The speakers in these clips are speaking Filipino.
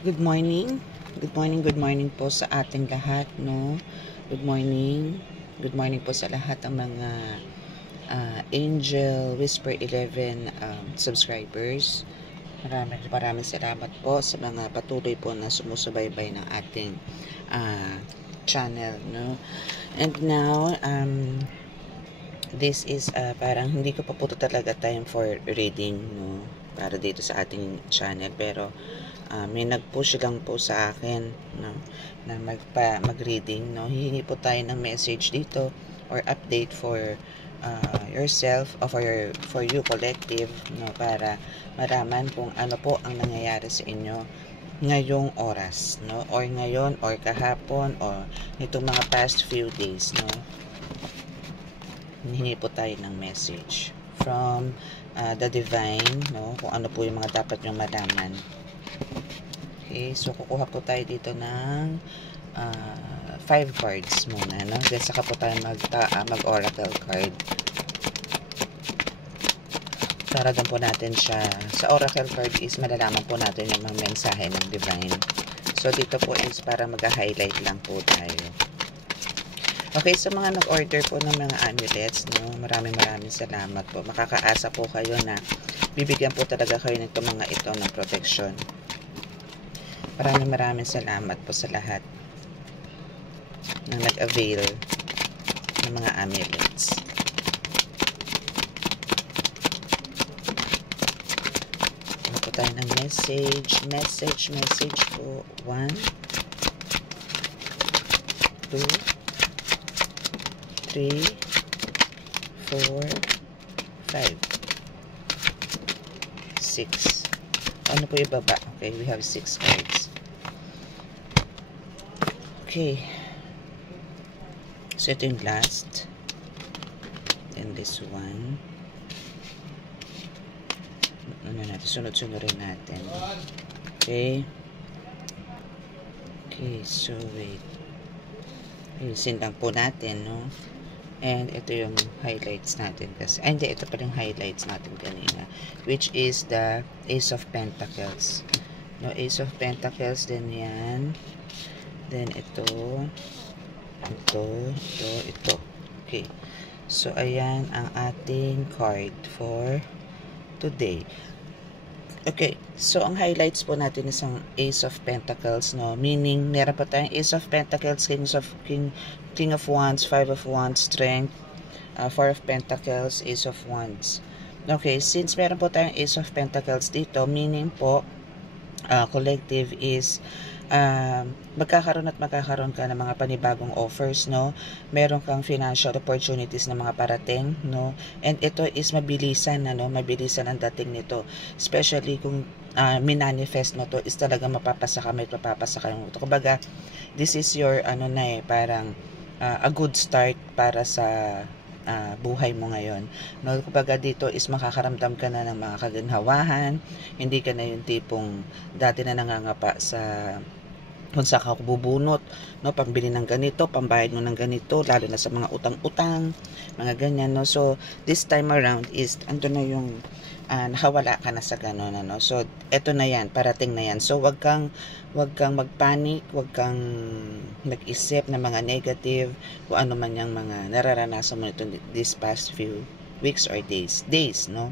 Good morning. Good morning po sa ating lahat, no? Good morning. Good morning po sa lahat ng mga Angel Whisper 11 subscribers. Maraming salamat po sa mga patuloy po na sumusubaybay ng ating channel, no? And now, this is parang hindi ko pa po talaga time for reading, no? Para dito sa ating channel, pero may nag-push lang po sa akin, no, na mag-reading, no. Hihingi po tayo ng message dito or update for yourself or for you collective, no, para maraman kung ano po ang nangyayari sa inyo ngayong oras, no, or ngayon or kahapon or nitong mga past few days, no. Hihingi po tayo ng message from the divine, no, kung ano po yung mga dapat nyong malaman. Okay, so kukuha po tayo dito ng 5 cards muna, no? Then saka po tayo mag-oracle card. Taragan po natin siya. Sa oracle card is malalaman po natin yung mga mensahe ng divine. So dito po is para mag-highlight lang po tayo. Okay, sa mga nag-order po ng mga amulets, no? Maraming salamat po. Makakaasa po kayo na bibigyan po talaga kayo nito mga ito ng protection. Maraming salamat po sa lahat na nag-avail ng mga amulets. Ano po tayo ng message po. 1 2 3 4 5 6. Ano po yung baba? Okay, we have 6 cards. Okay. So, ito yung last. Then this one. Ano natin? Sunod-sunurin natin. Okay. Okay, so wait. Ayusin lang po natin, no? And ito yung highlights natin. Kasi, hindi, ito pa yung highlights natin kanina. Which is the Ace of Pentacles. No, Ace of Pentacles, then yan. Then ito. Okay. So, ayan ang ating card for today. Okay. So, ang highlights po natin is ang Ace of Pentacles, no? Meaning, meron pa tayong Ace of Pentacles, King of Wands, 5 of Wands, Strength, 4 of Pentacles, Ace of Wands. Okay. Since meron po tayong Ace of Pentacles dito, meaning po, collective is magkakaroon ka ng mga panibagong offers, no? Meron kang financial opportunities na mga parating, no? And ito is mabilisan, ano? Mabilisan ang dating nito. Especially kung minanifest mo to is talaga mapapasa ka mo to. Kumbaga, this is your, parang a good start para sa buhay mo ngayon. No, kumbaga dito is makakaramdam ka na ng mga kaginhawahan, hindi ka na yung tipong dati na nangangapa sa kung saan ka bubunot, no, pambili ng ganito, pambayad mo ng ganito, lalo na sa mga utang-utang, mga ganyan, no. So, this time around is, ando na yung, nakawala ka na sa gano'n, ano. So, eto na yan, parating na yan. So, wag kang magpanic, wag kang mag-isip na mga negative, kung ano man yung mga nararanasan mo nito this past few weeks or days, no.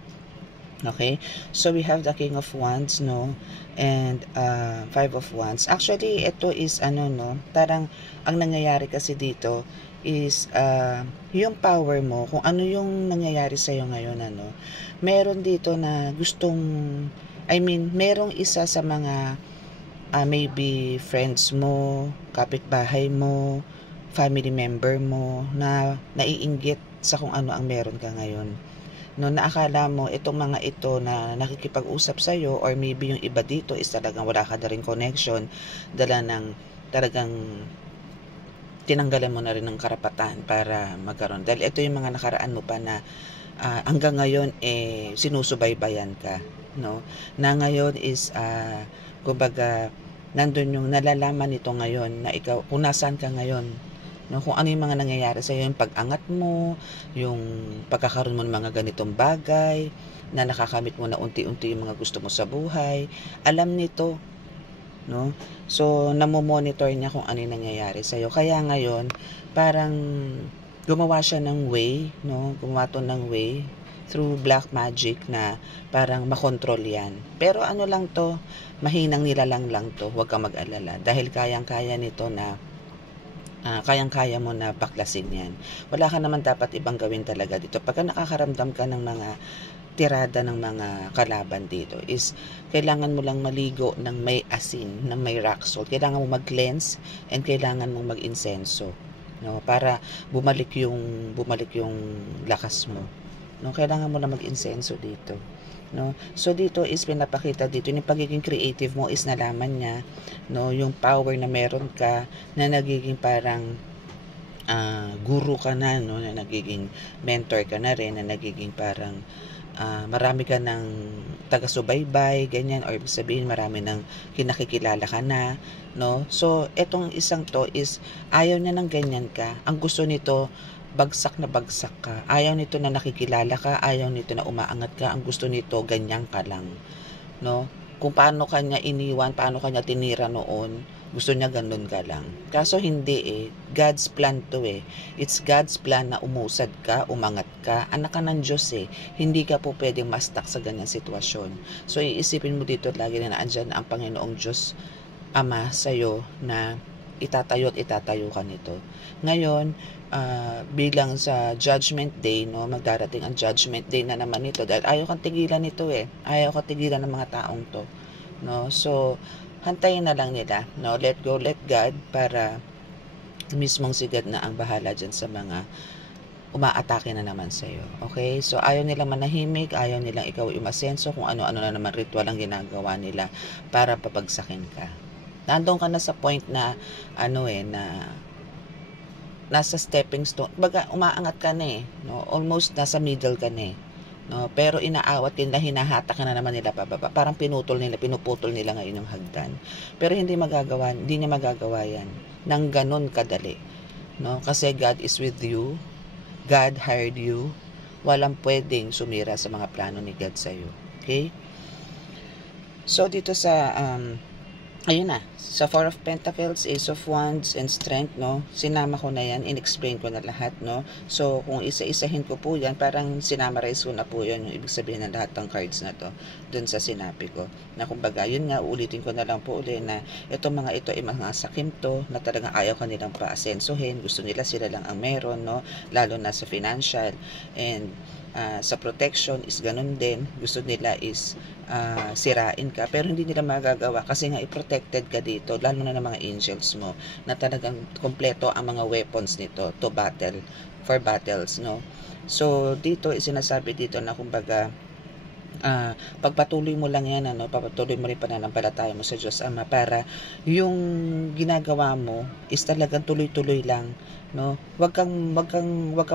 Okay, so we have the King of Wands, no, and 5 of Wands. Actually, ito is no, parang ang nangyayari kasi dito is yung power mo, kung ano yung nangyayari sa iyo ngayon, ano. Meron dito na gustong, merong isa sa mga maybe friends mo, kapitbahay mo, family member mo na naiinggit sa kung ano ang meron ka ngayon. No, naakala mo itong mga ito na nakikipag-usap sa iyo, or maybe yung iba dito is talagang wala ka na rin connection, dala ng talagang tinanggalan mo na rin ng karapatan para magkaroon. Dahil ito yung mga nakaraan mo pa na hanggang ngayon sinusubaybayan ka, no? Na ngayon is kumbaga nandun yung nalalaman nito ngayon na ikaw kung nasaan ka ngayon, no, kung ano yung mga nangyayari sa iyo, yung pag-angat mo, yung pagkakaroon mo ng mga ganitong bagay, na nakakamit mo na unti-unti yung mga gusto mo sa buhay. Alam nito no? So, namomonitor niya kung ano yung nangyayari sa'yo. Kaya ngayon, parang gumawa siya ng way, no? Gumawa to ng way through black magic na parang makontrol yan. Pero ano lang to, mahinang nilalang lang to, huwag kang mag-alala. Dahil kayang-kaya nito na kayang-kaya mo na baklasin yan. Wala ka naman dapat ibang gawin talaga dito. Pagka nakakaramdam ka ng mga tirada ng mga kalaban dito is kailangan mo lang maligo ng may asin, ng may rock salt. Kailangan mo mag-cleanse and kailangan mo mag-insenso, no, para bumalik yung lakas mo, no. Kailangan mo na mag-insenso dito, no. So dito is pinapakita dito yung pagiging creative mo is nalaman niya, no, yung power na meron ka na nagiging parang guru ka na, no, na nagiging mentor ka na rin, na nagiging parang marami ka ng taga-subaybay, ganyan, or ibig sabihin marami ng kinakikilala ka na, no. So etong isang to is ayaw niya ng ganyan ka. Ang gusto nito, bagsak na bagsak ka. Ayaw nito na nakikilala ka, ayaw nito na umaangat ka. Ang gusto nito, ganyan ka lang, no. Kung paano kanya iniwan, paano kanya tinira noon, gusto niya ganun ka lang. Kaso hindi eh. God's plan to eh. It's God's plan na umusad ka, umangat ka. Anak ka ng Diyos eh. Hindi ka po pwedeng ma-stuck sa ganyang sitwasyon. So iisipin mo dito lagi na andyan ang Panginoong Diyos Ama sa'yo na itatayo at itatayo ka nito. Ngayon, bilang sa Judgment Day, no, magdarating ang Judgment Day na naman ito dahil ayaw kang tigilan nito eh. Ayaw kang tigilan ng mga taong to, no. So hantayin na lang nila, no, let go, let God, para mismong si God na ang bahala dyan sa mga umaatake na naman sa'yo. Okay? So ayaw nilang manahimik, ayaw nilang ikaw umasenso, kung ano-ano na naman ritual ang ginagawa nila para papagsakin ka. Nandun ka na sa point na na nasa stepping stone, baga umaangat ka na eh, no? Almost nasa middle ka na eh, no. Pero inaawat nila, hinahatak na naman nila pababa, parang pinuputol nila ngayon yung hagdan. Pero hindi niya magagawa yan ng ganun kadali, no, kasi God is with you. God hired you. Walang pwedeng sumira sa mga plano ni God sa iyo. Okay? So dito sa ayun na, sa Four of Pentacles, Ace of Wands, and Strength, no, sinama ko na yan, in-explain ko na lahat, no. So, kung isa-isahin ko po yan, parang sinamarize ko na po yan, yung ibig sabihin ng lahat ng cards na to, dun sa sinabi ko. Na kumbaga, yun nga, ulitin ko na lang po uli na itong mga ito ay mga sakim to, na talagang ayaw kanilang pa-asensohin, gusto nila sila lang ang meron, no, lalo na sa financial, and sa protection is ganun din, gusto nila is sirain ka, pero hindi nila magagawa kasi nga i-protected ka dito, lalo na ng mga angels mo na talagang kompleto ang mga weapons nito to battle, for battles, no. So dito sinasabi dito na kumbaga pagpatuloy mo lang yan, ano, pagpatuloy mo rin pananampalataya mo sa Diyos Ama para yung ginagawa mo is talagang tuloy-tuloy lang, no. Wag kang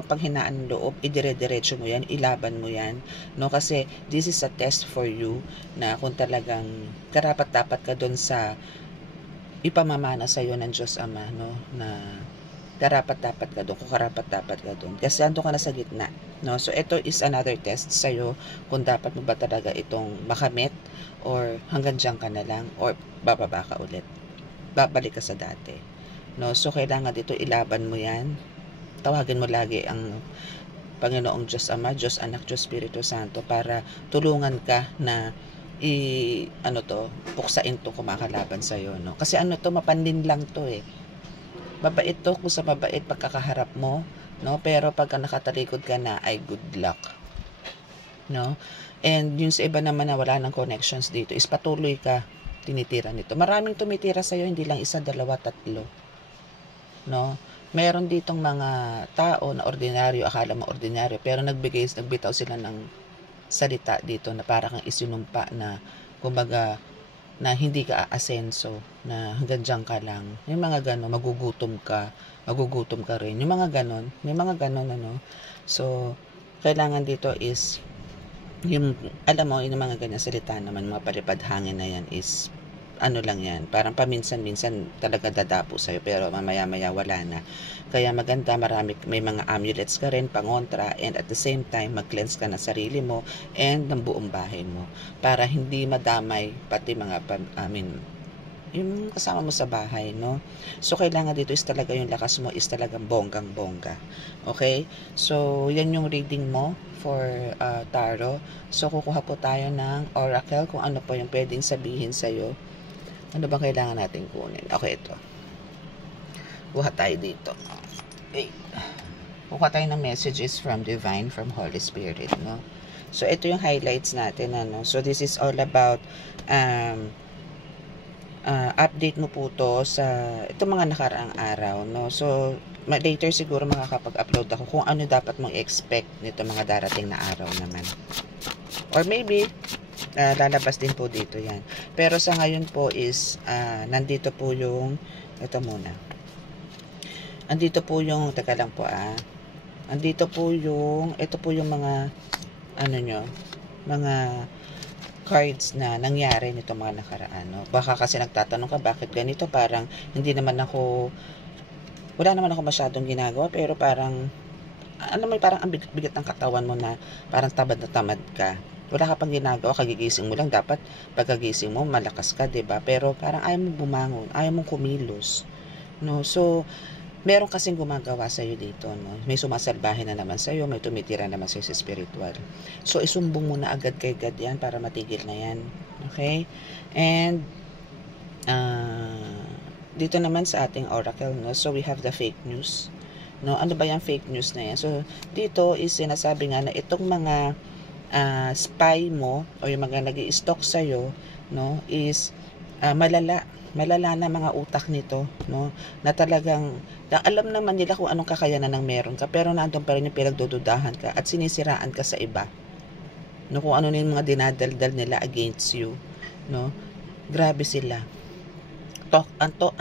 panghinaan ng loob, idire-diretso mo yan, ilaban mo yan, no, kasi this is a test for you na kung talagang karapat-dapat ka doon sa ipamamana sa iyo ng Diyos Ama, no, na karapat-dapat ka doon, kung karapat-dapat ka doon. Kasi ando ka na sa gitna, no? So, ito is another test sa'yo kung dapat mo ba talaga itong makamit or hanggang dyan ka na lang or bababa ka ulit. Babalik ka sa dati, no? So, kailangan dito ilaban mo yan. Tawagin mo lagi ang Panginoong Diyos Ama, Diyos Anak, Diyos Espiritu Santo para tulungan ka na puksain to kumakalaban sa'yo, no? Kasi mapanlin lang to eh. Mabait to kung sa mabait pagkakaharap mo, no? Pero pagka nakatalikod ka na, ay good luck, no? And yung sa iba naman na wala ng connections dito, is patuloy ka tinitira nito. Maraming tumitira sa'yo, hindi lang isa, dalawa, tatlo, no? Meron ditong mga tao na ordinaryo, akala mo ordinaryo, pero nagbitaw sila ng salita dito na parang isinumpa na, kumbaga, na hindi ka aasenso, na hanggang dyan ka lang. Yung mga ganon, magugutom ka rin. Yung mga ganon, may mga ganon, ano. So, kailangan dito is, yung, alam mo, yung mga ganyan salita naman, mga palipad hangin na yan is, lang yan, parang paminsan-minsan talaga dadapo sa'yo, pero mamaya-maya wala na. Kaya maganda, may mga amulets ka rin, pangontra, and at the same time, mag-cleanse ka na sarili mo, and ng buong bahay mo, para hindi madamay, pati mga, yung kasama mo sa bahay, no? So, kailangan dito is talaga yung lakas mo is talagang bonggang-bongga. Okay? So, yan yung reading mo for tarot. So, kukuha po tayo ng oracle kung ano po yung pwedeng sabihin sa'yo. Ano bang kailangan natin kunin? Okay, ito. Kuha tayo dito. Okay. Kukuha tayo ng messages from Divine, from Holy Spirit, no? So, ito yung highlights natin, ano? So, this is all about update mo po to sa itong mga nakaraang araw, no? So, later siguro makakapag-upload ako kung ano dapat mong expect nito mga darating na araw naman. Or maybe, lalabas din po dito yan. Pero sa ngayon po is, nandito po yung, ito muna. Andito po yung, teka lang po andito po yung, ito po yung mga, ano nyo, mga cards na nangyari nito mga nakaraan, no? Baka kasi nagtatanong ka, bakit ganito? Parang, hindi naman ako, wala naman ako masyadong ginagawa, pero parang, ano mo, parang ang bigat ng katawan mo na, parang tamad na tamad ka. Wala ka pang ginagawa, kagigising mo lang, dapat pagkagising mo, malakas ka, 'di ba? Pero parang ayaw mong bumangon, ayaw mong kumilos, no? So, meron kasing gumagawa sa iyo dito, no? May sumasalbahe na naman sa iyo, may tumitira naman sa iyo sa spiritual. So, isumbong mo na agad kay God yan para matigil na yan. Okay? And, dito naman sa ating oracle, no? So, we have the fake news. No? Ano ba yung fake news na yan? So, dito is sinasabi nga na itong mga spy mo o yung mga nag-i-stalk sa iyo, no, is malala na mga utak nito, no, na talagang alam naman nila kung anong kakayanan ng meron ka, pero nandun pa rin yung pinagdududahan ka at sinisiraan ka sa iba, no, kung ano na yung mga dinadaldal nila against you, no. Grabe sila,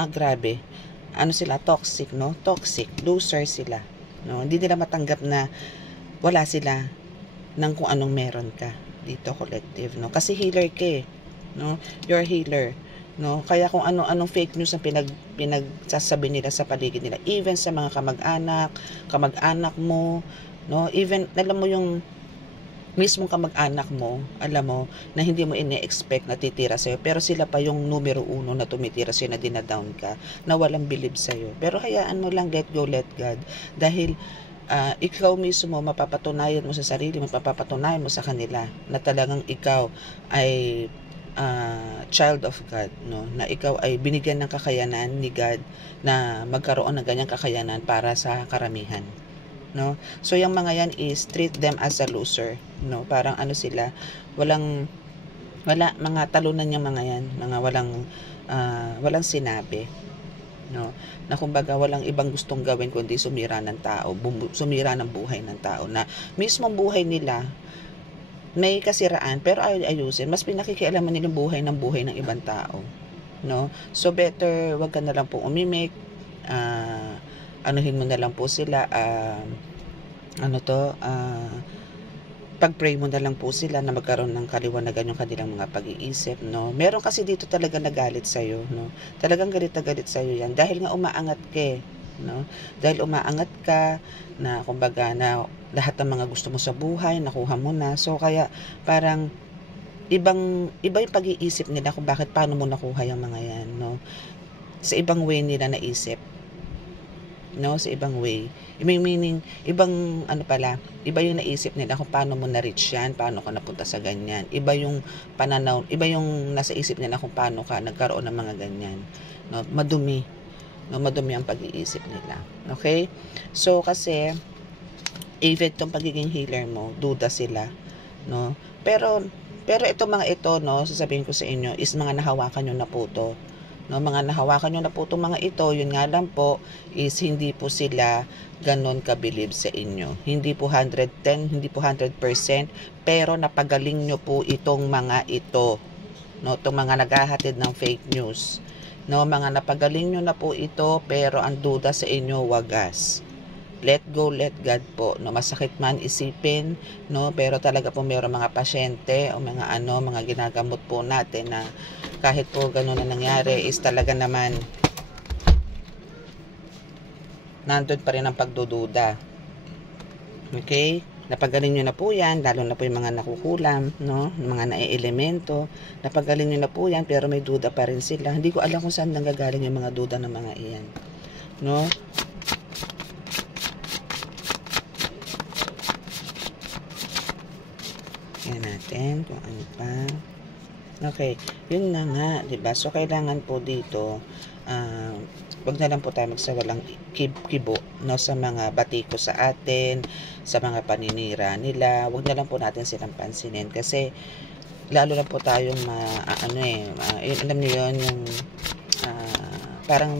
grabe, ano sila, toxic, no, toxic, loser sila, no, hindi nila matanggap na wala sila ng kung anong meron ka dito, collective, no, kasi healer ka, no, you're a healer, no, kaya kung anong fake news ang pinagsasabi nila sa paligid nila, even sa mga kamag-anak mo, no, even alam mo yung mismong kamag-anak mo, alam mo na hindi mo ini-expect na titira sa'yo, pero sila pa yung numero 1 na tumitira sa'yo, na dinadown ka, na walang believe sa'yo, pero hayaan mo lang, let go, let God, dahil ikaw mismo mapapatunayan mo sa sarili, mapapatunayan mo sa kanila na talagang ikaw ay child of God, no, na ikaw ay binigyan ng kakayanan ni God na magkaroon ng ganyang kakayanan para sa karamihan, no. So yung mga yan is treat them as a loser, no, parang ano sila, wala mga talunan yung mga yan, mga walang sinabi, no, na kumbaga walang ibang gustong gawin kundi sumira ng tao, sumira ng buhay ng tao, na mismong buhay nila may kasiraan pero ayaw ayusin, mas pinakikialaman nila buhay ng ibang tao, no. So better wag ka na lang po umimik, anuhin mo na lang po sila, pag-pray mo na lang po sila na magkaroon ng kaliwanagan yung kanilang mga pag-iisip, no. Meron kasi dito talaga nagalit sa iyo, no. Talagang galit na galit sa iyo yan dahil nga umaangat ka, no. Dahil umaangat ka na kumbaga na lahat ng mga gusto mo sa buhay nakuha mo na. So kaya parang iba yung pag-iisip nila kung bakit paano mo nakuha yung mga yan, no. Sa ibang way nila naisip, no, sa ibang way. May meaning, iba yung naisip nila kung paano mo na-reach yan, paano ka napunta sa ganyan. Iba yung pananaw, iba yung nasa isip nila kung paano ka nagkaroon ng mga ganyan. No, madumi. No, madumi ang pag-iisip nila. Okay? So, kasi, even itong pagiging healer mo, duda sila. No? Pero ito mga ito, no, sasabihin ko sa inyo, is mga nahawakan nyo na po to. No, mga nahawakan nyo na po itong mga ito, yun nga lang po is hindi po sila ganon ka-believe sa inyo. Hindi po 110, hindi po 100%, pero napagaling nyo po itong mga ito. No, itong mga naghahatid ng fake news. No, mga napagaling nyo na po ito, pero ang duda sa inyo wagas. Let go, let God po. No, masakit man isipin, no, pero talaga po mayroong mga pasyente o mga mga ginagamot po natin na kahit po gano'n na nangyari is talaga naman nandun pa rin ang pagdududa. Okay? Napagaling nyo na po yan, lalo na po yung mga nakukulam, no? Mga nae-elemento. Napagaling nyo na po yan, pero may duda pa rin sila. Hindi ko alam kung saan nanggagaling yung mga duda ng mga iyan. No? Yan natin kung ano pa. Okay, yun na nga, 'di ba? So kailangan po dito wag na lang po tayo magsawalang kibo, no, sa mga batiko sa atin, sa mga paninira nila. Wag na lang po natin silang pansinin kasi lalo lang po tayong alam niyo yun, yung parang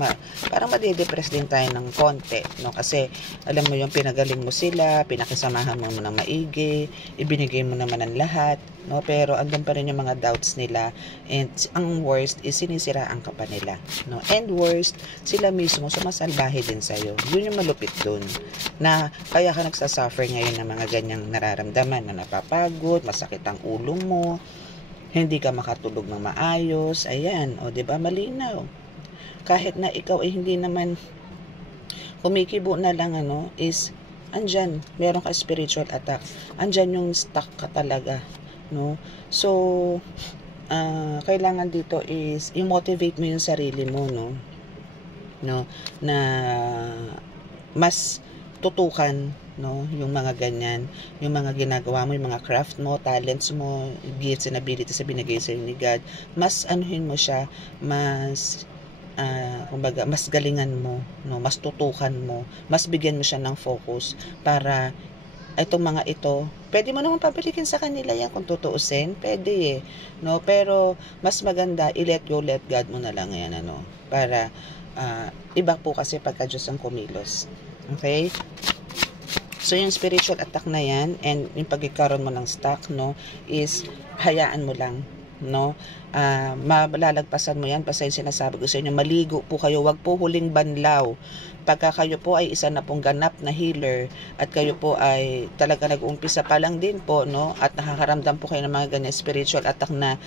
madidepress din tayo ng konti, no? Kasi alam mo yung pinagaling mo sila, pinakisamahan mo ng maigi, ibinigay mo naman ang lahat, no? Pero andun pa rin yung mga doubts nila, and ang worst is sinisiraan ka pa nila, no? And worst, sila mismo sumasalbahe din sa'yo. Yun yung malupit dun, na kaya ka nagsasuffer ngayon ng mga ganyang nararamdaman, na napapagod, masakit ang ulo mo, hindi ka makatulog ng maayos, ayan, o diba, malinaw. Kahit na ikaw ay hindi naman kumikibo na lang, is andyan, meron ka spiritual attack, andyan yung stuck ka talaga, no? So kailangan dito is i-motivate mo yung sarili mo, no, na mas tutukan, no, yung mga ganyan, yung mga ginagawa mo, yung mga craft mo, talents mo, gifts and abilities na binigay sa'yo ni God, mas anuhin mo siya, mas kumbaga, mas galingan mo, no, mas tutukan mo, mas bigyan mo siya ng focus para itong mga ito, pwede mo naman pabilikin sa kanila yan kung tutuusin, pwede no, pero mas maganda i-let go, let God mo na lang yan, para iba po kasi pagka Diyos ang kumilos. Okay? So yung spiritual attack na yan and yung pagkakaroon mo ng stock, no, is hayaan mo lang, no? Malalagpasan mo yan. Basta yung sinasabi ko sa inyo, maligo po kayo, wag po huling banlaw. Pagka kayo po ay isa na pong ganap na healer at kayo po ay talaga nag-uumpisa pa lang din po, no, at nakakaramdam po kayo ng mga ganyan spiritual attack na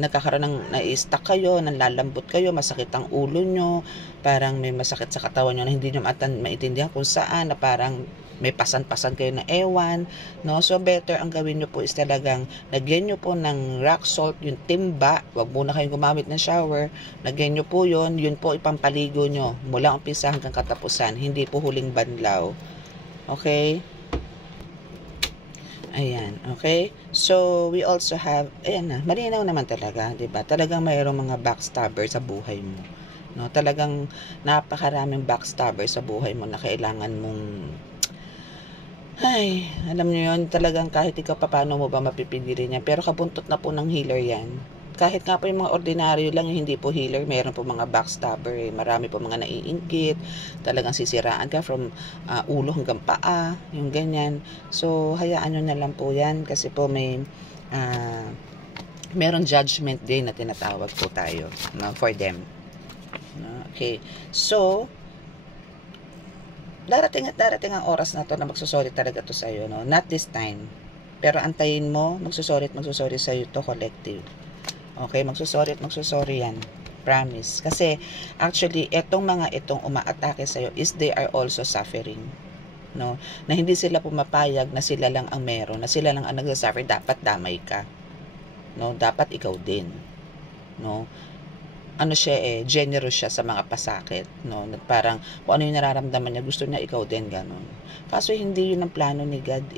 nagkakaroon ng na-stuck kayo, nanlalambot kayo, masakit ang ulo nyo, parang may masakit sa katawan nyo na hindi nyo maintindihan kung saan, na parang may pasan-pasan kayo na ewan, no? So better ang gawin nyo po is talagang lagyan nyo po ng rock salt, yung timba, wag muna kayong gumamit ng shower, lagyan nyo po yun po ipampaligo nyo mula umpisa hanggang katapusan, hindi po huling banlaw. Okay? Ayan, okay? So we also have, ayan na, malinaw naman talaga, diba? Talagang mayroong mga backstabber sa buhay mo, no? Talagang napakaraming backstabber sa buhay mo na kailangan mong alam niyo yun, talagang kahit ikaw paano mo ba mapipigilin yan, pero kabuntot na po ng healer yan. Kahit nga po yung mga ordinaryo lang, yung hindi po healer, meron po mga backstabber, marami po mga naiinggit, talagang sisiraan ka from ulo hanggang paa, yung ganyan. So hayaan nyo na lang po yan, kasi po may meron judgment day na tinatawag po tayo, no, for them. Okay, so darating ang oras na to na magsusorry talaga to sa'yo, no? Not this time, pero antayin mo, magsusorry sa'yo to collective. Okay, magsusorry yan, promise. Kasi actually etong mga itong umaatake sa'yo is they are also suffering, no, na hindi sila pumapayag na sila lang ang meron, na sila lang ang nagsasuffer. Dapat damay ka, no, dapat ikaw din, no. Ano siya generous siya sa mga pasakit, no? Parang kung ano yung nararamdaman niya, gusto niya ikaw din, ganun. Kaso hindi yun ang plano ni God,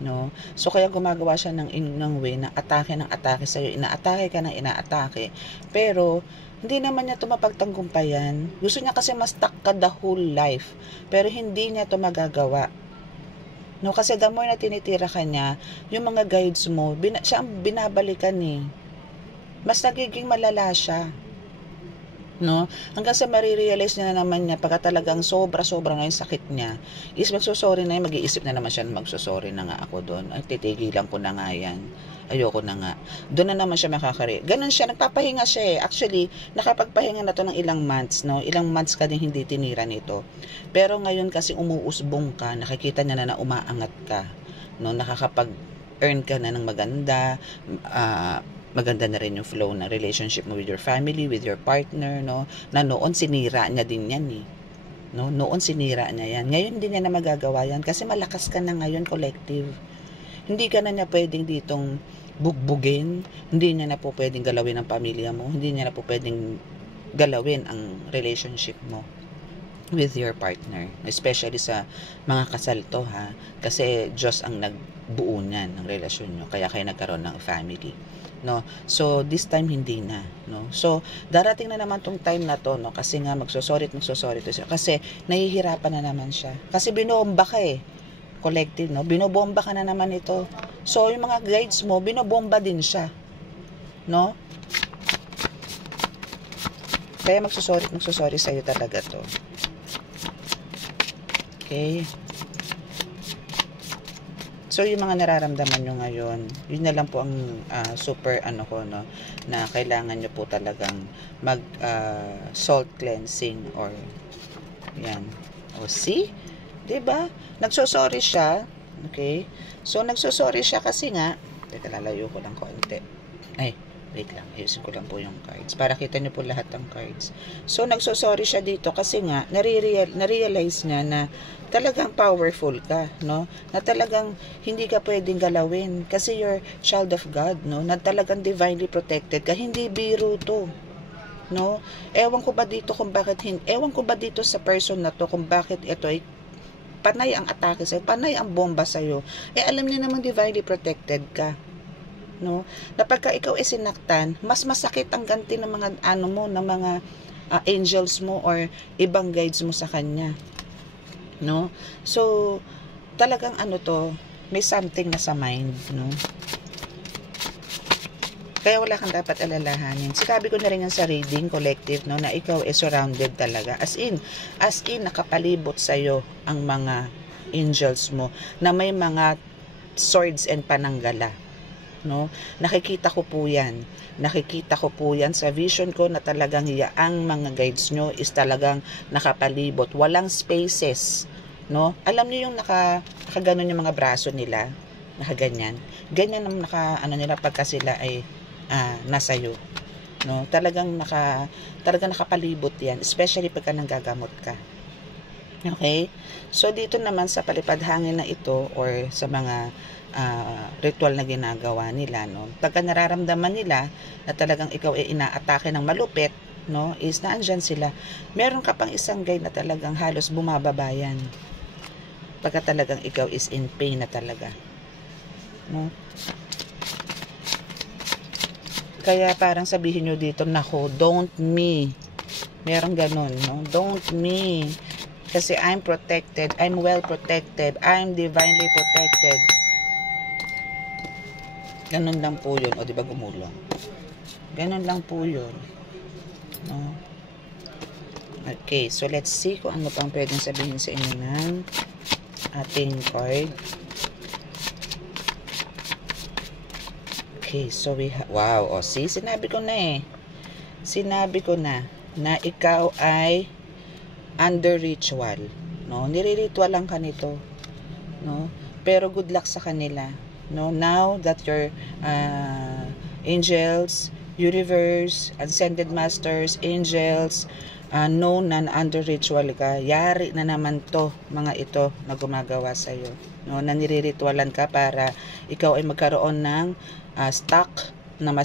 no? So kaya gumagawa siya ng way na atake sa iyo, inaatake ka ng inaatake, pero hindi naman niya ito mapagtanggumpayan. Gusto niya kasi ma-stuck ka the whole life, pero hindi niya ito magagawa, no? Kasi the more na tinitira ka niya, yung mga guides mo, siya ang binabalikan, mas nagiging malala siya, no? Hanggang sa marirealize niya na naman niya, pagka talagang sobra na yung sakit niya, is magsusorry na yun, mag-iisip na naman siya na magsusorry na nga ako doon. Ay, titigilan ko na nga yan. Ayoko na nga. Doon na naman siya Ganon siya, nagpapahinga siya Actually, nakapagpahinga na to ng ilang months, no? Ilang months ka din hindi tinira nito. Pero ngayon kasi umuusbong ka, nakikita niya na umaangat ka, no? Nakakapag-earn ka na ng maganda, maganda na rin yung flow ng relationship mo with your family, with your partner, no? Na noon sinira niya din yan, No? Noon sinira niya yan. Ngayon hindi niya na magagawa yan kasi malakas ka na ngayon, collective. Hindi ka na niya pwedeng ditong bugbugin. Hindi niya na po pwedeng galawin ang pamilya mo. Hindi niya na po pwedeng galawin ang relationship mo with your partner. Especially sa mga kasal to, ha. Kasi Diyos ang nagbuo niyan ng relasyon nyo. Kaya kayo nagkaroon ng family. No? So, this time hindi na. No? So, darating na naman tong time na to, no? Kasi nga magsosorry to siya. Kasi nahihirapan na naman siya. Kasi binomba ka eh. Collective, no? Binobomba ka na naman ito. So, yung mga guides mo, binobomba din siya. No? Kaya magsosorry sa'yo talaga to. Okay? So, yung mga nararamdaman nyo ngayon, yun na lang po ang super ko, no? Na kailangan nyo po talagang mag salt cleansing or yan. O, see? Diba? Nagsosorry siya. Okay? So, nagsosorry siya kasi nga, teka, lalayo ko lang konti. Ay, wait lang. Ayusin ko lang po yung cards. Para kita nyo po lahat ng cards. So, nagsosorry siya dito kasi nga, na-realize niya na talagang powerful ka, no? Na talagang hindi ka pwedeng galawin kasi you're child of God, no? Na talagang divinely protected ka. Hindi biro to. No? Ewan ko ba dito sa person na to kung bakit ito ay panay ang atake sa'yo, panay ang bomba sa'yo. Alam niya naman divinely protected ka. No? Na pagka ikaw ay sinaktan, mas masakit ang ganti ng mga ng mga angels mo or ibang guides mo sa kanya. No? So, talagang may something na sa mind, no? Kaya wala kang dapat alalahanin. Sinabi ko na rin yan sa reading collective, no, na ikaw is surrounded talaga. As in nakapalibot sa'yo ang mga angels mo na may mga swords and pananggala. No? Nakikita ko po yan sa vision ko na talagang ang mga guides nyo is talagang nakapalibot. Walang spaces. No? Alam niyo yung nakaganon yung mga braso nila, nakaganyan. Ganyan ang nila pagka sila ay nasa iyo. No? Talagang nakapalibot yan, especially pagka nanggagamot ka. Okay? So dito naman sa palipad hangin na ito or sa mga ritual na ginagawa nila, no? Pagka nararamdaman nila na talagang ikaw ay inaatake ng malupit, no, is naandyan sila. Meron ka pang isang guide na talagang halos bumababayan pagka talagang ikaw is in pain na talaga, no? Kaya parang sabihin nyo dito, nako, don't me. Meron ganun, no? Don't me. Kasi I'm protected, I'm well protected, I'm divinely protected. Ganun lang po yun. O, diba gumulong? Ganun lang po yun. No? Okay, so let's see kung ano pang pwedeng sabihin sa inyo ng ating card. Okay, so wow, o, see, sinabi ko na na ikaw ay under ritual, no? Nire-ritualan ka nito, no? Pero good luck sa kanila. No, now that your angels, universe, ascended masters, angels, know na under ritual ka, yari na naman to, mga ito na gumagawa sa'yo. No, na nire-ritualan ka para ikaw ay magkaroon ng mas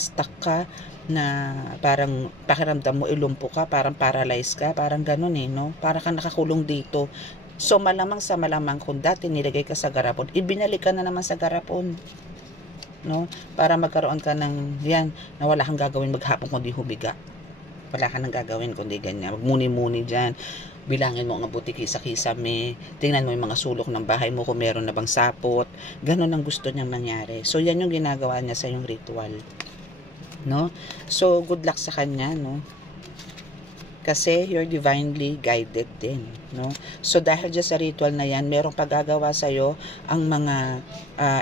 stuck ka, na parang pakiramdam mo ilumpo ka, parang paralyzed ka, parang ganun no? Para ka nakakulong dito. So, malamang kung dati nilagay ka sa garapon, ibinalik ka na naman sa garapon. No? Para magkaroon ka ng, yan, na wala kang gagawin maghapon kundi humiga. Wala kang gagawin kundi ganyan. Magmuni-muni dyan. Bilangin mo ang buti kisa-kisame. Tingnan mo yung mga sulok ng bahay mo kung meron na bang sapot. Ganon ang gusto niyang nangyari. So, yan yung ginagawa niya sa yung ritual. No? So, good luck sa kanya, no? Kasi you're divinely guided din, no? So dahil dyan sa ritual na yan, merong paggagawa sa'yo ang mga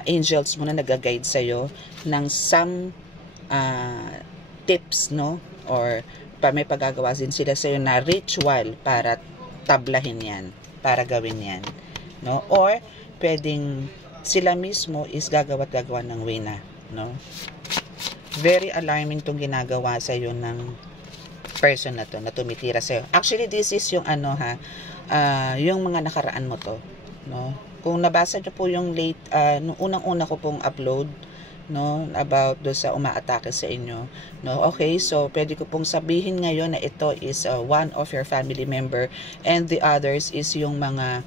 angels mo na nag-guide sa'yo ng some tips, no? Or may paggagawa din sila sa'yo na ritual para tablahin yan, para gawin yan, no? Or pwedeng sila mismo is gagawa ng wina, no? Very alarming tong ginagawa sa'yo ng person na to na tumitira sa'yo. Actually, this is yung ano ha, yung mga nakaraan mo to, no? Kung nabasa nyo po yung late, nung unang-una ko pong upload, no, about do sa umaatake sa inyo, no? Okay, so pwede ko pong sabihin ngayon na ito is one of your family member and the others is yung mga,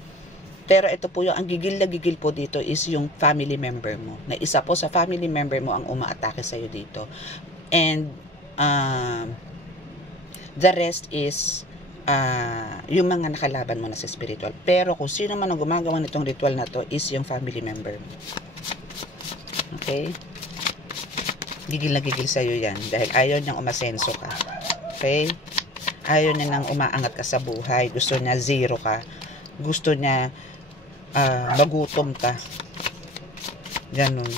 pero ito po yung ang gigil na gigil po dito is yung family member mo, na isa po sa family member mo ang umaatake sa iyo dito, and the rest is yung mga nakalaban mo na sa spiritual. Pero kung sino man ang gumagawa nitong ritual na to is yung family member mo. Okay? Gigil na gigil sa'yo yan dahil ayaw niyang umasenso ka. Okay? Ayaw niya nang umaangat ka sa buhay. Gusto niya zero ka. Gusto niya magutom ka. Ganun.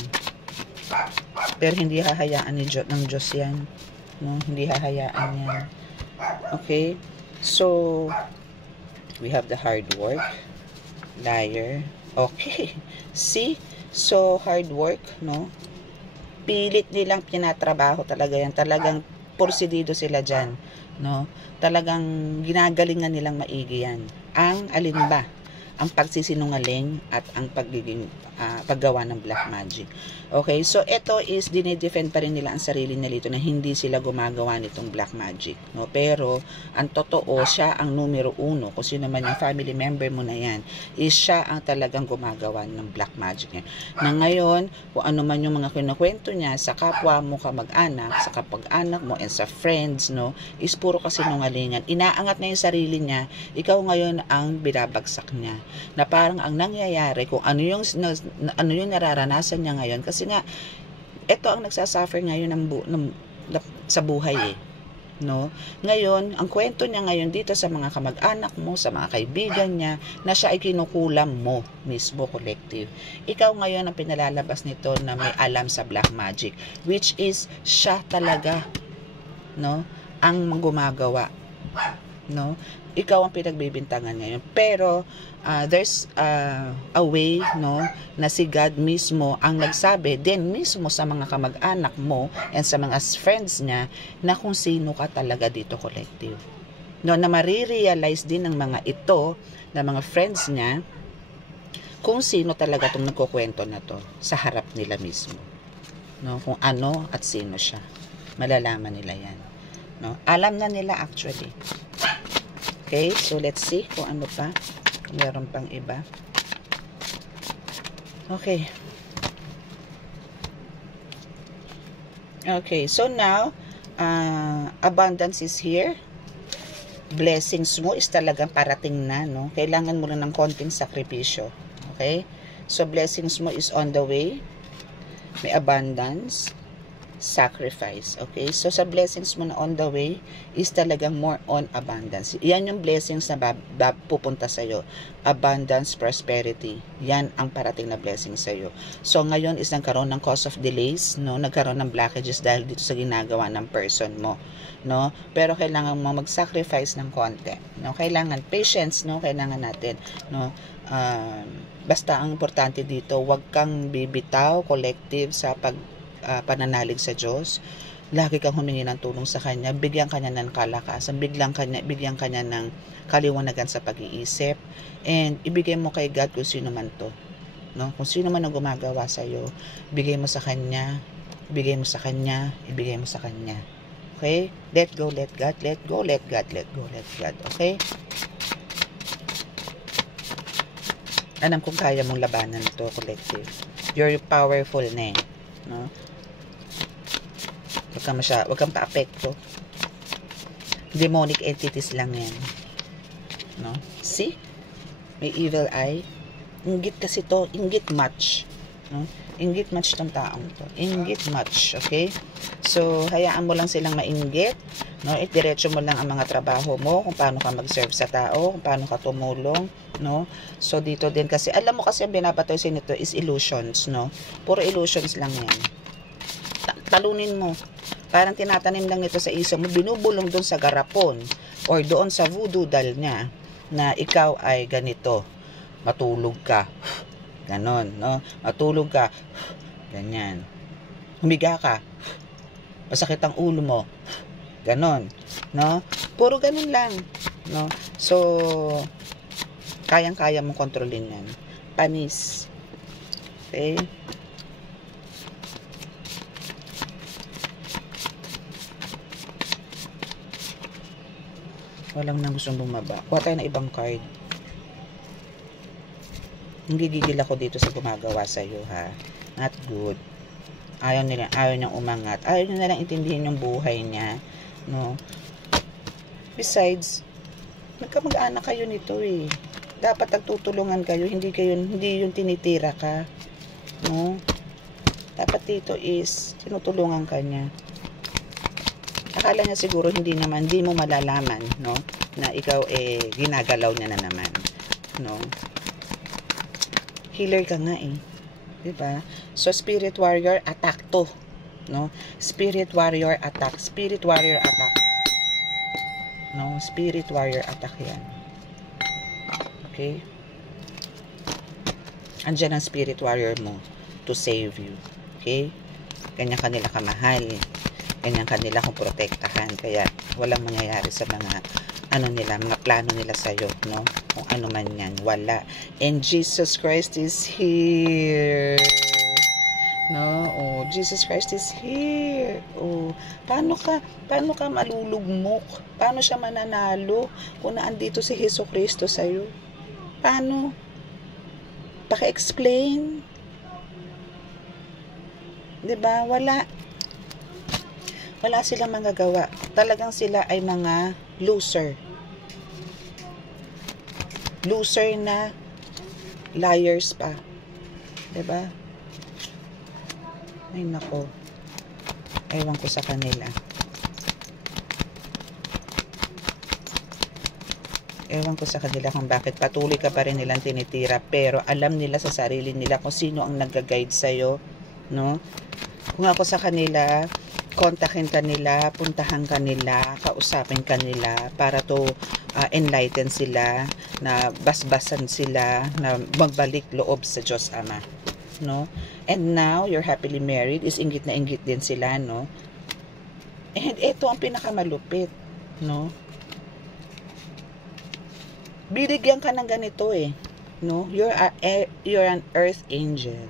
Pero hindi hahayaan ng Diyos yan. No? Hindi hahayaan yan. Okay? So, we have the hard work. Liar. Okay. See? So, hard work, no? Pilit nilang pinatrabaho talaga yan. Talagang porsidido sila dyan, no? Talagang ginagalingan nilang maigi yan. Ang alin ba? Ang pagsisinungaling at ang paggawa ng black magic. Okay, so ito is dinidefend pa rin nila ang sarili nila dito na hindi sila gumagawa nitong black magic, no? Pero ang totoo, siya ang numero 1, kung sino man yung family member mo na yan, is siya ang talagang gumagawa ng black magic niya. Na ngayon, kung ano man yung mga kinukwento niya sa kapwa mo kamag-anak, sa kapag-anak mo and sa friends, no, is puro kasinungalingan. Inaangat na yung sarili niya, ikaw ngayon ang binabagsak niya. Na parang ang nangyayari, kung ano yung nararanasan niya ngayon, kasi nga ito ang nagsasuffer ngayon sa buhay eh, no? Ngayon, ang kwento niya ngayon dito sa mga kamag-anak mo, sa mga kaibigan niya, na siya ay kinukulam mo mismo, collective. Ikaw ngayon ang pinalalabas nito na may alam sa black magic, which is siya talaga, no, ang gumagawa, no? Ikaw ang pinagbibintangan ngayon. Pero there's a way, no, na si God mismo ang nagsabi din mismo sa mga kamag-anak mo and sa mga friends niya na kung sino ka talaga dito, collective. No, na marirealize din ng mga ito, na mga friends niya, kung sino talaga itong nagkukwento na to sa harap nila mismo. No, kung ano at sino siya. Malalaman nila yan. No, alam na nila actually. Okay, so let's see kung ano pa. Meron pang iba. Okay. Okay, so now, abundance is here. Blessings mo is talagang parating na, no? Kailangan mo lang ng konting sakripisyo. Okay? So, blessings mo is on the way. May abundance. Sacrifice. Okay? So, sa blessings mo na on the way is talagang more on abundance. Yan yung blessings na pupunta sa'yo. Abundance, prosperity. Yan ang parating na blessing sa'yo. So, ngayon is nagkaroon ng cause of delays, no? Nagkaroon ng blockages dahil dito sa ginagawa ng person mo, no? Pero kailangan mo mag-sacrifice ng konti, no? Kailangan patience, no? Kailangan natin, no? Basta ang importante dito, wag kang bibitaw, collective, sa pananalig sa Diyos. Lagi kang humingi ng tulong sa Kanya, bigyan Kanya ng kalakasan, bigyan Kanya ng kaliwanagan sa pag-iisip, and ibigay mo kay God kung sino man to, no? Kung sino man ang gumagawa sa iyo, bigay mo sa Kanya, ibigay mo sa Kanya, ibigay mo sa Kanya. Okay? Let go, let God, let go, let God, let go, let God. Okay? Alam kong kaya mong labanan ito, collective. You're powerful na eh, no? Huwag kang pa-apekto. Demonic entities lang yan, no? See? May evil eye. Inggit kasi to, inggit much, no? Inggit much tong taong to. Inggit much, okay? So, hayaan mo lang silang mainggit, no? Diretso mo lang ang mga trabaho mo, kung paano ka mag-serve sa tao, kung paano ka tumulong, no? So, dito din kasi, alam mo kasi ang binabatoy sa nito is illusions, no? Puro illusions lang yan. Talunin mo. Parang tinatanim lang nito sa isip mo, binubulong doon sa garapon or doon sa voodoo doll niya na ikaw ay ganito. Matulog ka. Ganon, no? Matulog ka. Ganyan. Humiga ka. Masakit ang ulo mo. Ganon. no? Puro ganun lang, no? So, kayang-kaya mong kontrolin yan. Panis. Okay? Walang nang gustong bumaba. Kuha tayo ng ibang card. Hindi gigil ako dito sa gumagawa sa'yo, ha? Not good. Ayaw niyang umangat. Ayaw niya na lang intindihin yung buhay niya, no? Besides, magkamag-anak kayo nito, eh. Dapat nagtutulungan kayo, hindi yung tinitira ka, no? Dapat dito is tinutulungan ka niya. Akala niya siguro hindi mo malalaman, no? Na ikaw ginagalaw niya na naman, no? Healer ka nga, eh. 'Di ba? So spirit warrior attack to, no? Spirit warrior attack, spirit warrior attack. No, spirit warrior attack 'yan. Okay? Andiyan ang spirit warrior mo to save you. Okay? Ganyan kanila kamahal. Ganyan kanila kung protektahan. Kaya walang mangyayari sa mga mga plano nila sa'yo, no? Kung ano man yan, wala. And Jesus Christ is here. No? Oh, Jesus Christ is here. Oh, paano ka malulugmok? Paano siya mananalo kung naandito si Hesus Kristo sa'yo? Paano? Paki-explain. 'Di ba? Wala silang magagawa. Talagang sila ay mga loser. Loser na liars pa. 'Di ba? Ay nako. Ewan ko sa kanila. Ewan ko sa kanila kung bakit patuloy ka pa rin nilang tinitira, pero alam nila sa sarili nila kung sino ang nag-guide sa'yo, no? Kung ako sa kanila, kontakin ka nila, puntahan ka nila, kausapin ka nila para to enlighten sila, na basbasan sila, na magbalik loob sa Diyos Ama, no? And now, you're happily married, is inggit na inggit din sila, no? And ito ang pinakamalupit, no? Binigyan ka ng ganito, no? You're an earth angel,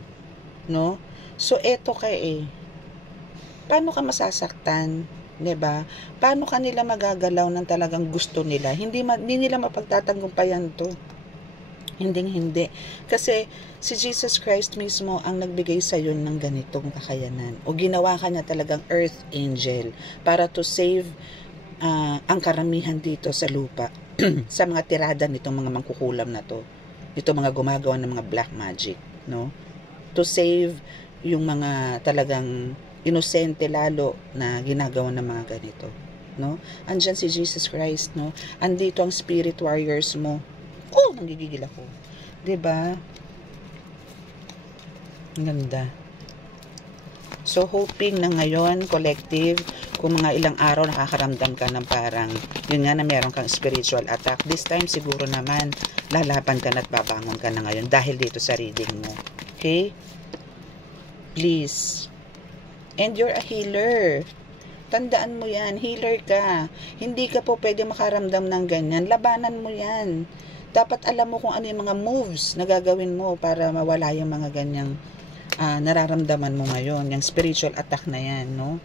no? So eto ka, paano ka masasaktan, 'di ba? Paano ka nila magagalaw ng talagang gusto nila? Hindi nila mapagtatagumpayan 'to. Hindi. Kasi si Jesus Christ mismo ang nagbigay sa iyo ng ganitong kakayanan. O ginawa ka niya talagang earth angel para to save ang karamihan dito sa lupa. Sa mga tirada nitong mga mangkukulam na to, itong mga gumagawa ng mga black magic, no? To save yung mga talagang inosente lalo na ginagawa ng mga ganito, no? Andyan si Jesus Christ, no? Andito ang spirit warriors mo. Oh, nanggigigil ako. 'Di ba? Ang ganda. So, hoping na ngayon, collective, kung mga ilang araw nakakaramdam ka ng parang, yun nga na meron kang spiritual attack, this time siguro naman, lalaban ka na at babangon ka na ngayon dahil dito sa reading mo. Okay? Please. And you're a healer. Tandaan mo yan, healer ka. Hindi ka po pwede makaramdam ng ganyan. Labanan mo yan. Dapat alam mo kung ano yung mga moves na gagawin mo para mawala yung mga ganyang nararamdaman mo ngayon, yung spiritual attack na yan, no?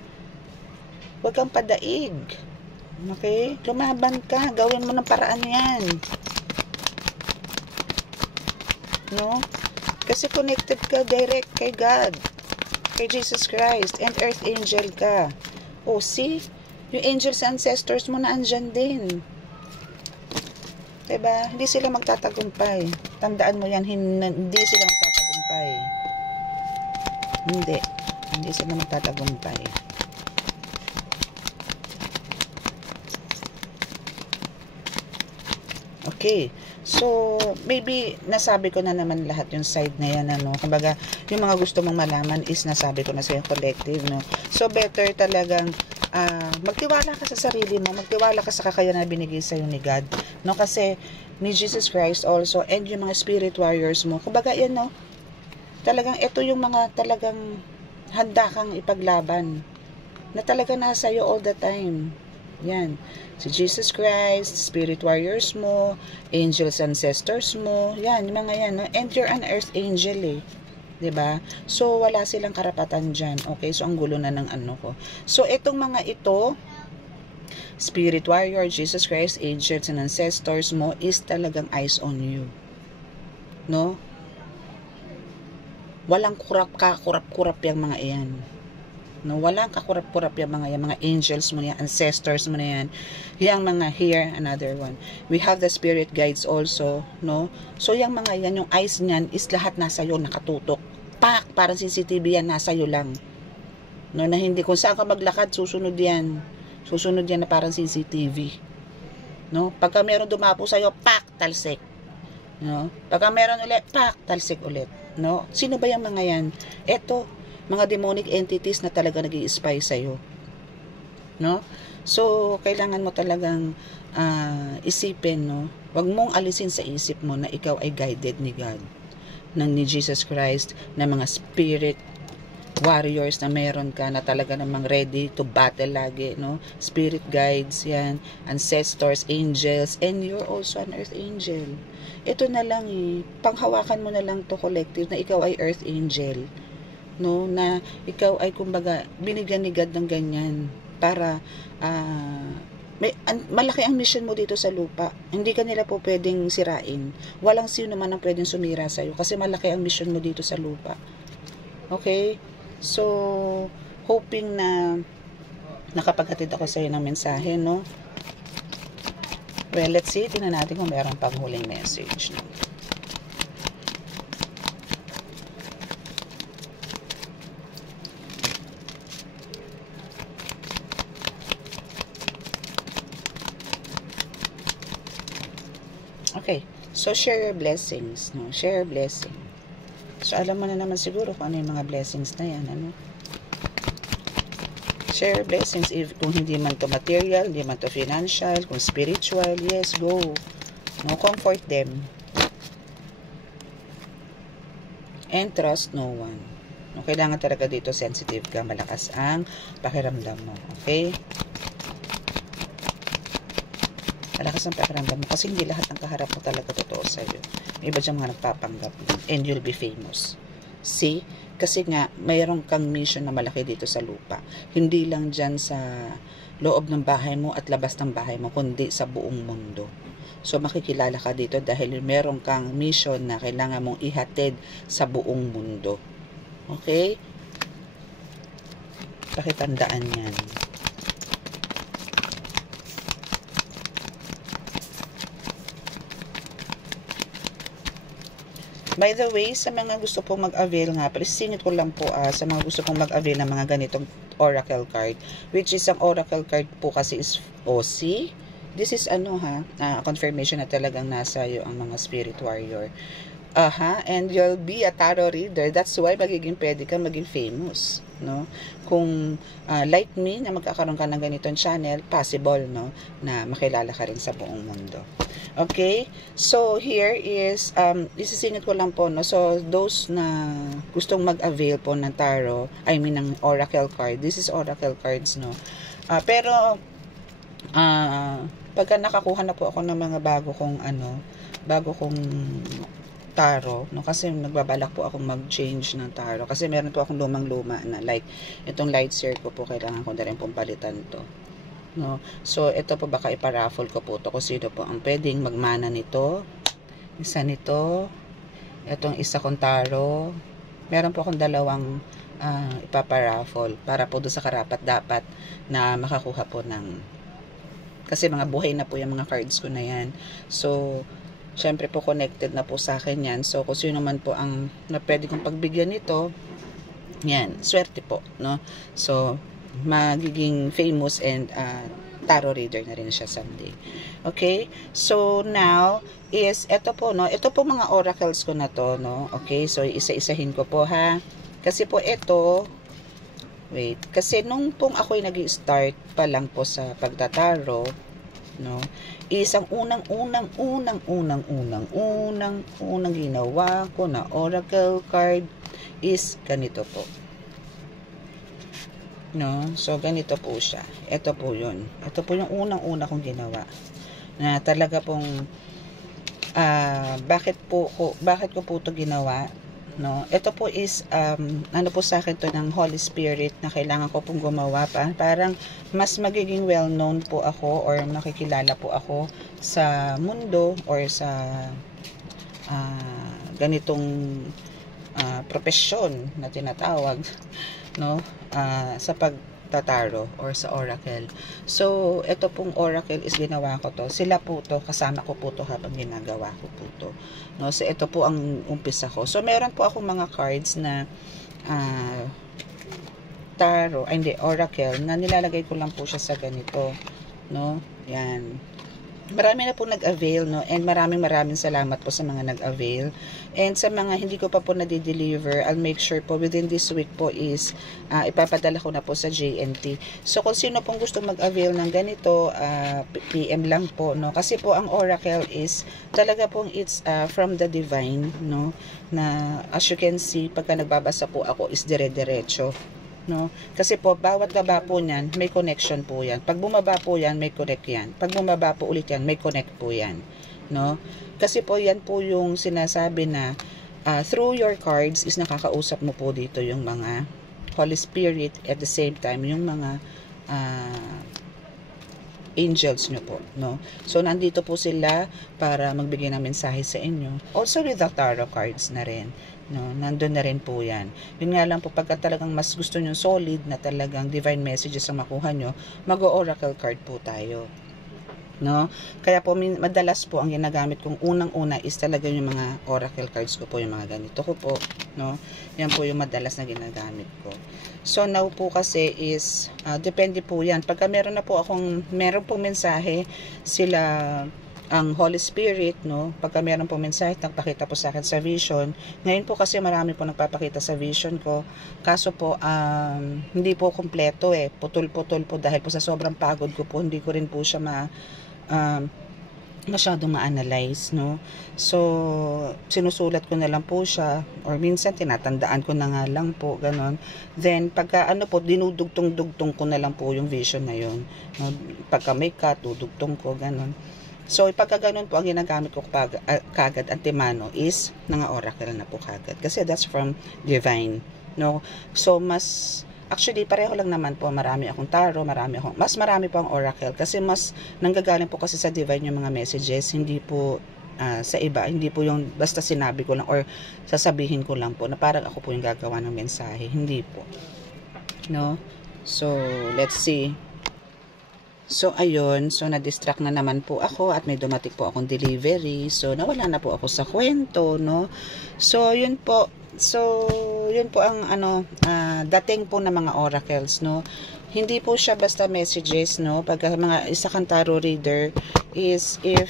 Huwag kang padaig. Okay? Lumaban ka. Gawin mo ng paraan yan. No? Kasi connected ka direct kay God, kay Jesus Christ, and earth angel ka. Oh, see? Yung angels ancestors mo na andyan din. Diba? Hindi sila magtatagumpay. Tandaan mo yan, hindi sila magtatagumpay. Hindi sila magtatagumpay. Okay. So, maybe nasabi ko na naman lahat yung side na yan, ano. Kumbaga, yung mga gusto mong malaman is nasabi ko na sa yung collective, no. So, better talagang magtiwala ka sa sarili mo, magtiwala ka sa kakayanan na binigay sa iyo ni God, no. Kasi ni Jesus Christ also, and yung mga spirit warriors mo, kumbaga yan, no. Talagang ito yung mga talagang handa kang ipaglaban, na talaga nasa iyo all the time. Yan. Si Jesus Christ, spirit warriors mo, angels ancestors mo, yan, yung mga yan, no? And you're an earth angel eh. 'Di ba? So, wala silang karapatan dyan. Okay? So, ang gulo na ng ano ko. So, itong mga ito, spirit warrior, Jesus Christ, angels and ancestors mo, is talagang eyes on you. No? Walang kurap-kurap yung mga iyan. No, walang kakurap-kurap yung mga angels mo na yan, ancestors mo na yan. Yang mga here, another one. We have the spirit guides also, no? So, yung mga yan, yung eyes niyan is lahat nasa iyo, nakatutok. Pak! Parang CCTV yan, nasa iyo lang. No, na hindi, kung saan ka maglakad, susunod yan. Susunod yan na parang CCTV. No? Pagka meron dumapo sa iyo, pak! Talsik. No? Pagka meron ulit, pak! Talsik ulit. No? Sino ba yung mga yan? Eto, mga demonic entities na talaga nag-i-spy sa'yo. No? So, kailangan mo talagang isipin, no? Huwag mong alisin sa isip mo na ikaw ay guided ni God, ni Jesus Christ, na mga spirit warriors na meron ka na talaga namang ready to battle lagi, no? Spirit guides, yan, ancestors, angels, and you're also an earth angel. Ito na lang eh, panghawakan mo na lang to collective na ikaw ay earth angel. No, na ikaw ay kumbaga binigyan ni God ng ganyan para malaki ang mission mo dito sa lupa. Hindi ka nila po pwedeng sirain. Walang sino man ang pwedeng sumira sa iyo kasi malaki ang mission mo dito sa lupa. Okay? So, hoping na nakapaghatid ako sa iyo ng mensahe, no? Well, let's see. Tingnan natin kung mayroong pang huling message, no? Okay, so share your blessings, no? Share your blessing. So, alam mo na naman siguro kung ano yung mga blessings na yan, ano? Share your blessings, if kung hindi man to material, hindi man to financial, kung spiritual, yes, go. No, comfort them. And trust no one. No, kailangan talaga dito sensitive ka, malakas ang pakiramdam mo, okay? Malakas ang pakiramdam mo kasi hindi lahat ng kaharap mo talaga totoo sa'yo. May iba dyan mga nagpapanggap and you'll be famous. See? Kasi nga, mayroon kang mission na malaki dito sa lupa. Hindi lang dyan sa loob ng bahay mo at labas ng bahay mo, kundi sa buong mundo. So, makikilala ka dito dahil meron kang mission na kailangan mong ihatid sa buong mundo. Okay? Pakitandaan yan. By the way, sa mga gusto pong mag-avail nga, please singit ko lang po sa mga gusto pong mag-avail ng mga ganitong oracle card, which is ang oracle card po kasi is OC. This is ano confirmation na talagang nasa iyo ang mga spirit warrior. And you'll be a tarot reader. That's why magiging pwede kang maging famous, no? Kung like me na magkakaroon ka ng ganitong channel, possible, no, na makilala ka rin sa buong mundo. Okay? So here is isisingit ko lang po, no. So those na gustong mag-avail po ng tarot, I mean ng oracle card. This is oracle cards, no. Pero pagka nakakuha na po ako ng mga bago kong tarot, no, kasi nagbabalak po akong mag-change ng tarot kasi meron po akong lumang-luma na like itong light share ko po, kailangan ko na rin pong palitan to, no. So ito po, baka iparaffle ko po to kung sino po ang pwedeng magmana nito. Isa nito, itong isa kong tarot, meron po akong dalawang ipaparaffle para po doon sa karapat dapat na makakuha po ng, kasi mga buhay na po yung mga cards ko na yan. So syempre po connected na po sa akin yan. So kung sino man po ang na pwede kong pagbigyan nito, yan, swerte po, no. So magiging famous and tarot reader na rin siya someday. Okay? So now is ito po, no. Ito po mga oracles ko na to, no. Okay? So isa-isahin ko po, ha. Kasi po ito, wait, kasi nung pong ako'y nag-i-start pa lang po sa pagtataro, no, isang unang ginawa ko na oracle card is ganito po. no? So ganito po siya. Ito po 'yun. Ito po yung unang-una kong ginawa. Na talaga pong bakit ko po 'to ginawa, no? Ito po is ano po sa akin 'to ng Holy Spirit na kailangan ko pong gumawa pa. Parang mas magiging well known po ako or makikilala po ako sa mundo or sa ganitong propesyon na tinatawag, no, sa pagtataro or sa oracle. So ito pong oracle is ginawa ko to, sila po to, kasama ko po to habang ginagawa ko po to, no. So ito po ang umpisa ko. So meron po akong mga cards na oracle na nilalagay ko lang po siya sa ganito, no. Yan, marami na po nag-avail, no, and maraming salamat po sa mga nag-avail, and sa mga hindi ko pa po na-deliver, I'll make sure po within this week po is ipapadala ko na po sa JNT. So kung sino pong gusto mag-avail ng ganito, PM lang po, no, kasi po ang oracle is talaga pong it's from the divine, no, na as you can see, pagka nagbabasa po ako is dire-diretso, no, kasi po bawat baba po niyan may connection po yan. Pag bumaba po yan may connect yan, pag bumaba po ulit yan may connect po yan, no. Kasi po yan po yung sinasabi na through your cards is nakakausap mo po dito yung mga Holy Spirit, at the same time yung mga angels nyo po, no. So nandito po sila para magbigay ng mensahe sa inyo, also with the tarot cards na rin, no, nandun na rin po yan. Yun nga lang po, pagka talagang mas gusto nyo solid na talagang divine messages ang makuha nyo, mag-oracle card po tayo, no. Kaya po madalas po ang ginagamit kong unang-una is talaga yung mga oracle cards ko po, yung mga ganito ko po, no. Yan po yung madalas na ginagamit ko. So now po kasi is depende po yan. Pagka meron pong mensahe sila ang Holy Spirit, no, pagka meron po mensahe nagpakita po sa akin sa vision. Ngayon po kasi marami po nagpapakita sa vision ko, kaso po hindi po kompleto, putol-putol po dahil po sa sobrang pagod ko po, hindi ko rin po siya masyadong ma-analyze, no. So sinusulat ko na lang po siya, or minsan tinatandaan ko na nga lang po, ganon. Then pagka po, dinudugtong-dugtong ko na lang po yung vision na yun, no? Pagka may cut, dudugtong ko, ganon. So pagka ganon po ang ginagamit ko kagad antemano is mga oracle na po kagad, kasi that's from divine, no. So actually pareho lang naman po, marami akong tarot, mas marami po ang oracle, kasi mas nanggagaling po kasi sa divine yung mga messages, hindi po sa iba, hindi po yung basta sinabi ko lang or sasabihin ko lang po na parang ako po yung gagawa ng mensahe, hindi po, no. So let's see. So ayun, so na-distract na naman po ako at may dumating po akong delivery, so nawala na po ako sa kwento, no. So yun po. So yun po ang dating po ng mga oracles, no. Hindi po siya basta messages, no. Pag mga isa kang tarot reader is if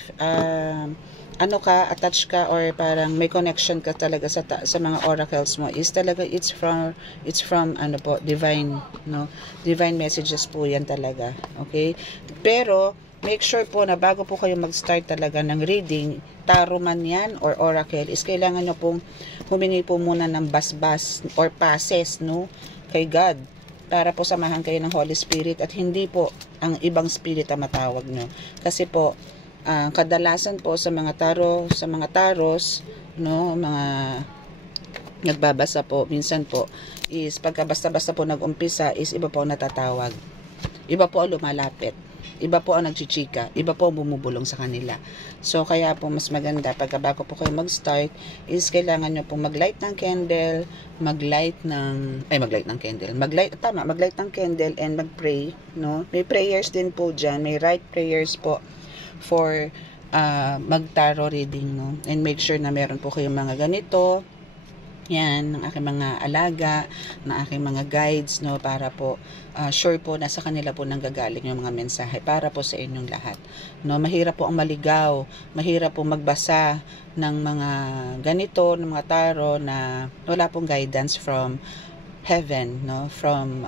attach ka or parang may connection ka talaga sa mga oracles mo, is talaga it's from divine, no. Divine messages po yan talaga, okay. Pero make sure po na bago po kayo mag-start talaga ng reading, tarot man yan or oracle, is kailangan nyo pong humingi po muna ng basbas or passes, no, kay God, para po samahan kayo ng Holy Spirit at hindi po ang ibang spirit ang matawag nyo. Kasi po kadalasan po sa mga taros, no, mga nagbabasa po, minsan po is pagka basta-basta po nag-umpisa is iba po ang natatawag, iba po ang lumalapit, iba po ang nagchichika, iba po ang bumubulong sa kanila. So kaya po mas maganda pagka bago po kayo mag-start is kailangan nyo po mag-light ng candle, mag-light ng candle and mag-pray, no. May prayers din po dyan, may right prayers po for mag-tarot reading, no. And make sure na meron po kayong mga ganito, yan, ng aking mga alaga, ng aking mga guides, no, para po sure po na sa kanila po nanggagaling yung mga mensahe para po sa inyong lahat, no. Mahirap po ang maligaw, mahirap po magbasa ng mga ganito, ng mga tarot na wala pong guidance from heaven, no, from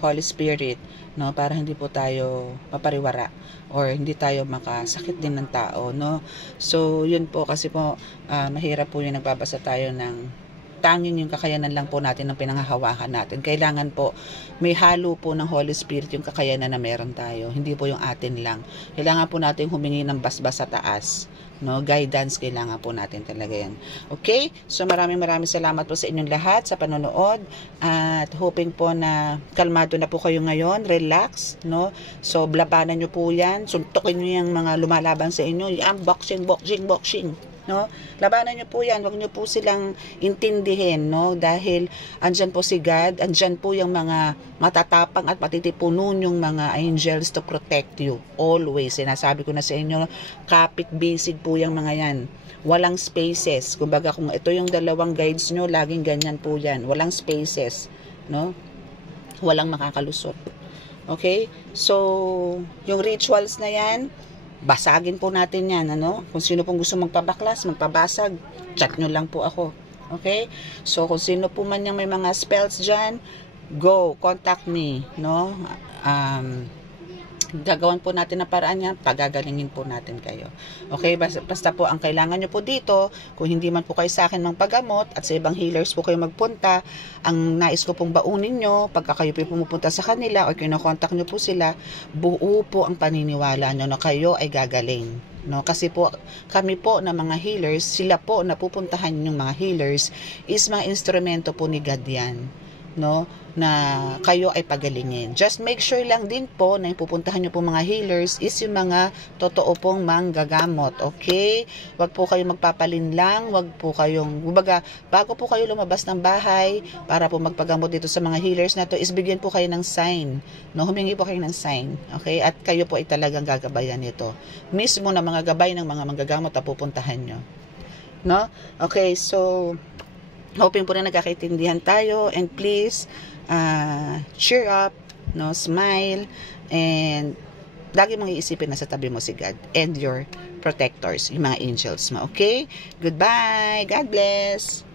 Holy Spirit, no, para hindi po tayo mapariwara or hindi tayo makasakit din ng tao, no. So yun po, kasi po mahirap po yung nagbabasa tayo ng tanging yung kakayanan lang po natin ang pinanghahawakan natin. Kailangan po may halo po ng Holy Spirit yung kakayanan na meron tayo. Hindi po yung atin lang. Kailangan po natin humingi ng basbas sa taas. No, guidance kailangan po natin talaga yan. Okay? So maraming salamat po sa inyong lahat sa panonood at hoping po na kalmado na po kayo ngayon, relax, no? So labanan niyo po yan, suntukin niyo yung mga lumalaban sa inyo, yan boxing, no? Labanan niyo po yan, wag niyo po silang intindihin, no? Dahil andyan po si God, andyan po yung mga matatapang at matitipunon yung mga angels to protect you always. Sinasabi ko na sa inyo, kapit bisig po yung mga yan. Walang spaces. Kumbaga kung ito yung dalawang guides nyo, laging ganyan po yan. Walang spaces, no? Walang makakalusot. Okay? So, yung rituals na yan, basagin po natin yan, ano? Kung sino pong gusto magpabaklas, magpabasag, chat nyo lang po ako. Okay? So, kung sino po man yung may mga spells dyan, go, contact me, no? Gagawan po natin na paraan yan, pagagalingin po natin kayo. Okay? Basta po, ang kailangan nyo po dito, kung hindi man po kayo sa akin magpagamot, at sa ibang healers po kayo magpunta, ang nais ko pong baunin nyo, pagka kayo po pumupunta sa kanila, o kinokontak nyo po sila, buo po ang paniniwala nyo na kayo ay gagaling. No, kasi po kami po na mga healers, sila po na pupuntahan yung mga healers is mga instrumento po ni God yan, no, na kayo ay pagalingin. Just make sure lang din po na yung pupuntahan nyo po mga healers is yung mga totoo pong manggagamot. Okay? Wag po kayong magpapalinlang, wag po kayong, kumbaga, bago po kayo lumabas ng bahay para po magpagamot dito sa mga healers na to, is bigyan po kayo ng sign. No, humingi po kayo ng sign. Okay? At kayo po ay talagang gagabayan nito. Mismo na mga gabay ng mga manggagamot na pupuntahan nyo. No? Okay, so hoping po na nagkakaintindihan tayo, and please cheer up, no, smile, and lagi mong iisipin na sa tabi mo si God and your protectors, yung mga angels mo. Okay? Goodbye. God bless.